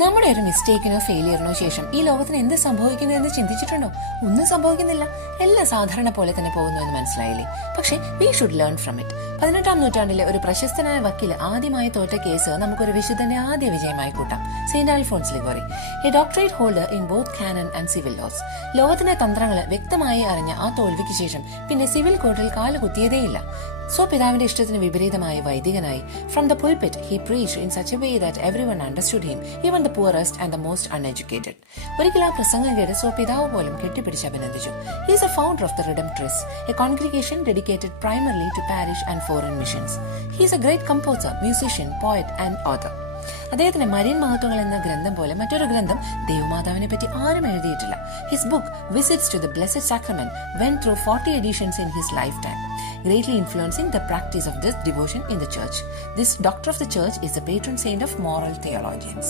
നമ്മുടെ ഒരു മിസ്റ്റേക്കിനോ ഫെയിലിയറിനോ ശേഷം ഈ ലോകത്തിന് എന്ത് സംഭവിക്കുന്നു എന്ന് ചിന്തിച്ചിട്ടുണ്ടോ? ഒന്നും സംഭവിക്കുന്നില്ല, എല്ലാം സാധാരണ പോലെ തന്നെ പോകുന്നു എന്ന് മനസ്സിലായില്ലേ? പക്ഷേ we should learn from it. 18-ാം നൂറ്റാണ്ടിലെ ഒരു പ്രശസ്തനായ വക്കീൽ ആദ്യമായി തോറ്റ കേസ് നമുക്കൊരു വിശുദ്ധന്റെ ആദ്യ വിജയമായി കൂട്ടാം. Saint Alphonsus Liguori, a doctorate holder in both canon and civil laws. ലോകത്തിന്റെ തന്ത്രങ്ങൾ വ്യക്തമായി അറിഞ്ഞ ആ തോൽവിക്ക് ശേഷം പിന്നെ സിവിൽ കോർട്ടിൽ കാലുകുത്തിയതേയില്ല. പിതാവിന്റെ ഇഷ്ടത്തിന് വിപരീതമായി വൈദികനായി from the pulpit he preached in such a way that everyone understood him, even the poorest and the most uneducated. ഒരിക്കൽ ആ പ്രസംഗം കേട്ട് പിതാവ് പോലും കെട്ടിപ്പിടിച്ച് അഭിനന്ദിച്ചു. He is a founder of the Redemptorists, a congregation dedicated primarily to parish and foreign missions. He is a great composer, musician, poet and author. അദ്ദേഹത്തിന്റെ Marian മഹത്വങ്ങൾ എന്ന ഗ്രന്ഥം പോലെ മറ്റൊരു ഗ്രന്ഥം ദൈവമാതാവിനെ പറ്റി ആരും എഴുതിയിട്ടില്ല. His book visits to the blessed sacrament went through 40 editions in his lifetime, greatly influencing the practice of this devotion in the church. This doctor of the church is the patron saint of moral theologians.